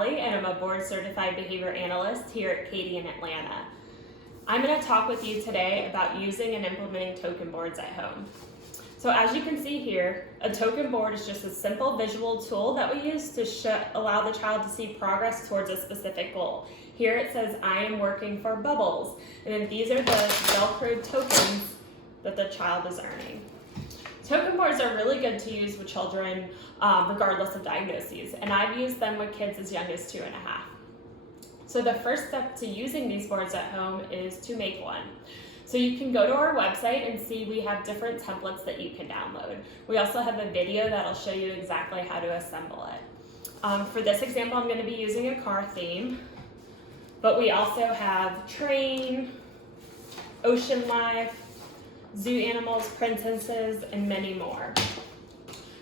Allie, and I'm a board certified behavior analyst here at Katie in Atlanta. I'm going to talk with you today about using and implementing token boards at home. So as you can see here, a token board is just a simple visual tool that we use to allow the child to see progress towards a specific goal. Here it says, I am working for bubbles, and then these are the Velcroed tokens that the child is earning. Token boards are really good to use with children regardless of diagnoses, and I've used them with kids as young as 2.5. So the first step to using these boards at home is to make one. So you can go to our website and see we have different templates that you can download. We also have a video that'll show you exactly how to assemble it. For this example, I'm going to be using a car theme, but we also have train, ocean life, zoo animals, princesses, and many more.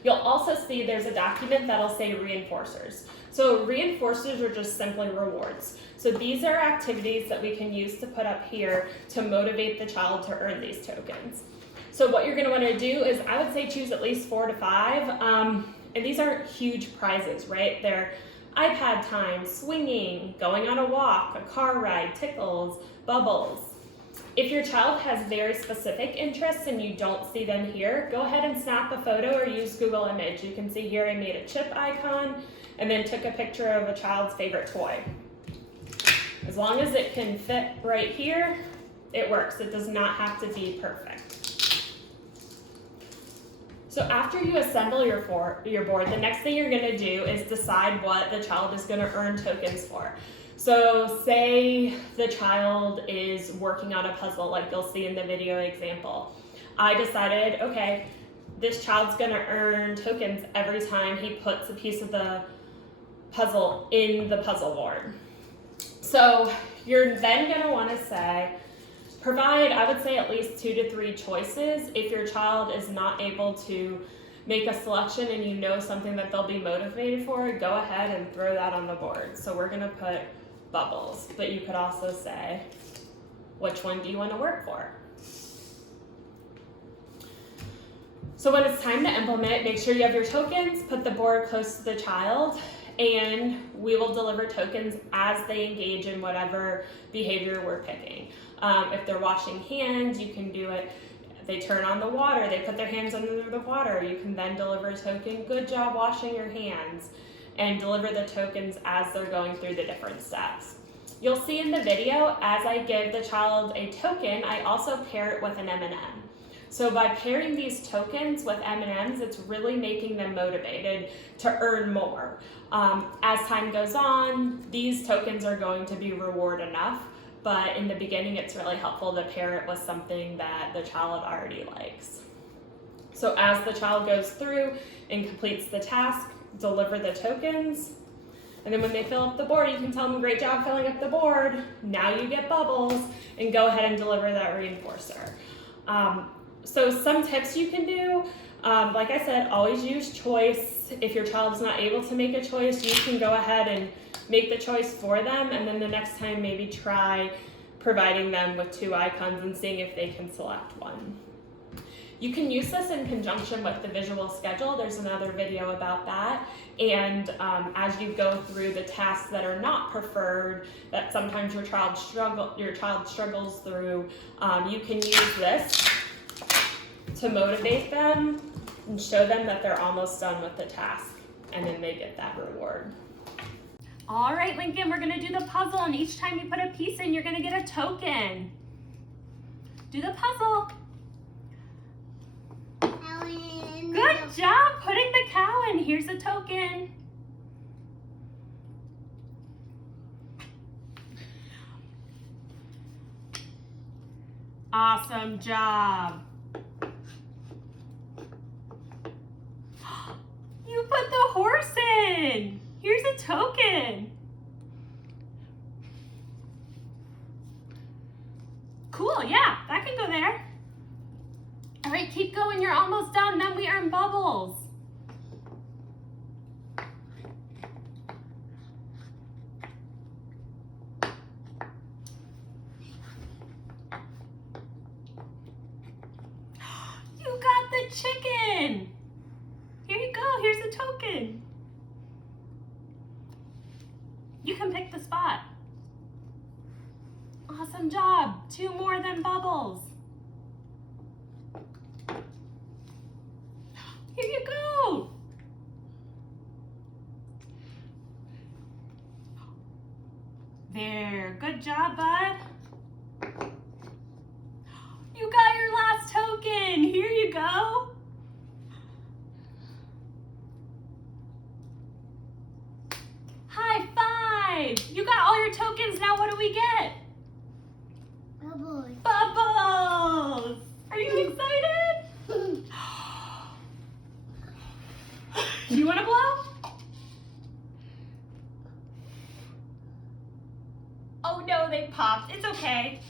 You'll also see there's a document that'll say reinforcers. So reinforcers are just simply rewards. So these are activities that we can use to put up here to motivate the child to earn these tokens. So what you're going to want to do is, I would say, choose at least 4 to 5. And these aren't huge prizes, right? They're iPad time, swinging, going on a walk, a car ride, tickles, bubbles. If your child has very specific interests and you don't see them here, go ahead and snap a photo or use Google Image. You can see here I made a chip icon and then took a picture of a child's favorite toy. As long as it can fit right here, it works. It does not have to be perfect. So after you assemble your board, the next thing you're going to do is decide what the child is going to earn tokens for. So say the child is working on a puzzle like you'll see in the video example. I decided, okay, this child's going to earn tokens every time he puts a piece of the puzzle in the puzzle board. So you're then going to want to say, provide, I would say, at least 2 to 3 choices. If your child is not able to make a selection and you know something that they'll be motivated for, go ahead and throw that on the board. So we're going to put bubbles, but you could also say, which one do you want to work for? So when it's time to implement, make sure you have your tokens, put the board close to the child, and we will deliver tokens as they engage in whatever behavior we're picking. If they're washing hands, you can do it. They turn on the water, they put their hands under the water, you can then deliver a token, good job washing your hands, and deliver the tokens as they're going through the different steps. You'll see in the video, as I give the child a token, I also pair it with an M&M. So by pairing these tokens with M&Ms, it's really making them motivated to earn more. As time goes on, these tokens are going to be reward enough, but in the beginning, it's really helpful to pair it with something that the child already likes. So as the child goes through and completes the task, deliver the tokens, and then when they fill up the board, you can tell them, great job filling up the board, now you get bubbles, and go ahead and deliver that reinforcer. So some tips you can do, like I said, always use choice. If your child's not able to make a choice, you can go ahead and make the choice for them, and then the next time maybe try providing them with 2 icons and seeing if they can select one. You can use this in conjunction with the visual schedule. There's another video about that. And as you go through the tasks that are not preferred, that sometimes your child struggles through, you can use this to motivate them and show them that they're almost done with the task, and then they get that reward. All right, Lincoln, we're gonna do the puzzle, and each time you put a piece in, you're gonna get a token. Do the puzzle. Good job putting the cow in. Here's a token. Awesome job. You put the horse in. Here's a token. Cool, yeah, that can go there. All right, keep going, you're almost done, then we earn bubbles. You got the chicken. Here you go, here's a token. Awesome job. 2 more than Bubbles. Here you go. There, good job, bud. You got your last token. Here you go. High five. You got all your tokens. Now what do we get? Bubbles. Bubbles. Are you excited? Do you want to blow? Oh no, they popped. It's okay.